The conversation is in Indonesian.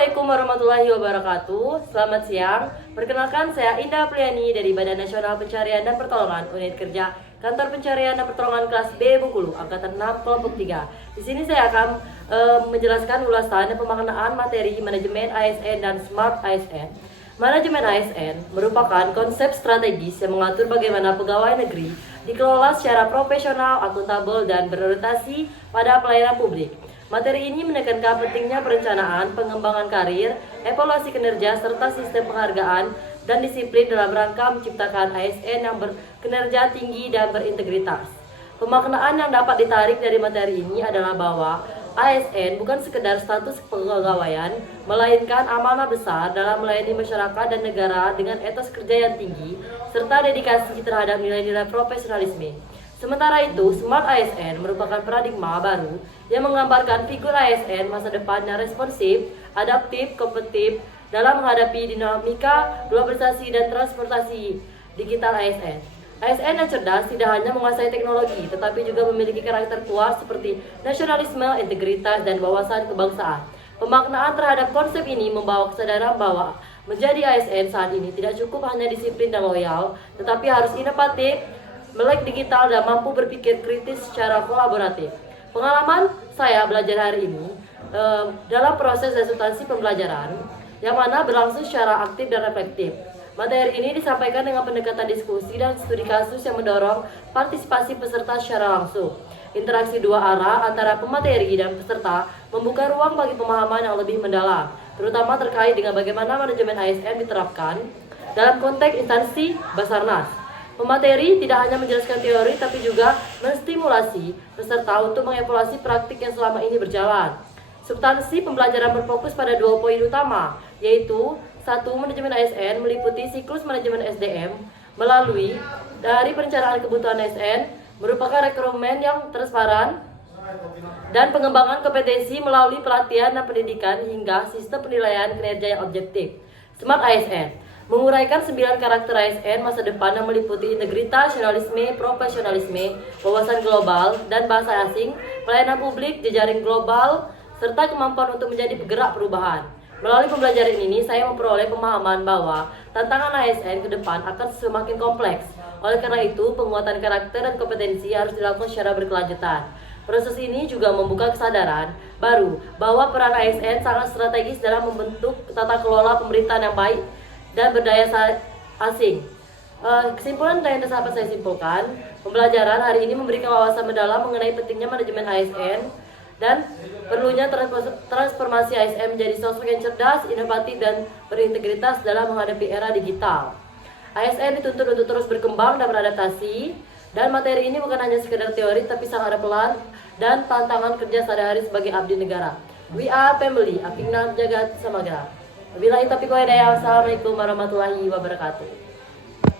Assalamualaikum warahmatullahi wabarakatuh. Selamat siang. Perkenalkan, saya Indah Priani dari Badan Nasional Pencarian dan Pertolongan Unit Kerja Kantor Pencarian dan Pertolongan kelas B Bengkulu, angkatan 6 kelompok 3. Di sini saya akan menjelaskan ulasan dan pemaknaan materi manajemen ASN dan Smart ASN. Manajemen ASN merupakan konsep strategis yang mengatur bagaimana pegawai negeri dikelola secara profesional, akuntabel, dan berorientasi pada pelayanan publik. Materi ini menekankan pentingnya perencanaan, pengembangan karir, evaluasi kinerja, serta sistem penghargaan dan disiplin dalam rangka menciptakan ASN yang berkinerja tinggi dan berintegritas. Pemaknaan yang dapat ditarik dari materi ini adalah bahwa ASN bukan sekedar status kepegawaian, melainkan amanah besar dalam melayani masyarakat dan negara dengan etos kerja yang tinggi, serta dedikasi terhadap nilai-nilai profesionalisme. Sementara itu, Smart ASN merupakan paradigma baru yang menggambarkan figur ASN masa depan yang responsif, adaptif, kompetitif dalam menghadapi dinamika globalisasi dan transportasi digital ASN. ASN yang cerdas tidak hanya menguasai teknologi, tetapi juga memiliki karakter kuat seperti nasionalisme, integritas, dan wawasan kebangsaan. Pemaknaan terhadap konsep ini membawa kesadaran bahwa menjadi ASN saat ini tidak cukup hanya disiplin dan loyal, tetapi harus inovatif, melek digital, dan mampu berpikir kritis secara kolaboratif. Pengalaman saya belajar hari ini dalam proses dan substansi pembelajaran yang mana berlangsung secara aktif dan efektif. Materi ini disampaikan dengan pendekatan diskusi dan studi kasus yang mendorong partisipasi peserta secara langsung. Interaksi dua arah antara pemateri dan peserta membuka ruang bagi pemahaman yang lebih mendalam, terutama terkait dengan bagaimana manajemen ASN diterapkan dalam konteks instansi Basarnas. Pemateri tidak hanya menjelaskan teori, tapi juga menstimulasi peserta untuk mengevaluasi praktik yang selama ini berjalan. Substansi pembelajaran berfokus pada 2 poin utama, yaitu 1. Manajemen ASN meliputi siklus manajemen SDM melalui dari perencanaan kebutuhan ASN, merupakan rekrutmen yang transparan, dan pengembangan kompetensi melalui pelatihan dan pendidikan hingga sistem penilaian kinerja yang objektif. Smart ASN menguraikan 9 karakter ASN masa depan yang meliputi integritas, nasionalisme, profesionalisme, wawasan global, dan bahasa asing, pelayanan publik, jejaring global, serta kemampuan untuk menjadi penggerak perubahan. Melalui pembelajaran ini, saya memperoleh pemahaman bahwa tantangan ASN ke depan akan semakin kompleks. Oleh karena itu, penguatan karakter dan kompetensi harus dilakukan secara berkelanjutan. Proses ini juga membuka kesadaran baru bahwa peran ASN sangat strategis dalam membentuk tata kelola pemerintahan yang baik dan berdaya asing. Kesimpulan yang dapat saya simpulkan, pembelajaran hari ini memberikan wawasan mendalam mengenai pentingnya manajemen ASN dan perlunya transformasi ASN menjadi sosok yang cerdas, inovatif, dan berintegritas dalam menghadapi era digital. ASN dituntut untuk terus berkembang dan beradaptasi, dan materi ini bukan hanya sekedar teori, tapi sangat ada pelan dan tantangan kerja sehari-hari sebagai abdi negara. We are family, Apikna Jagat Samagra. Wabillahi taufiq wal hidayah. Wassalamualaikum warahmatullahi wabarakatuh.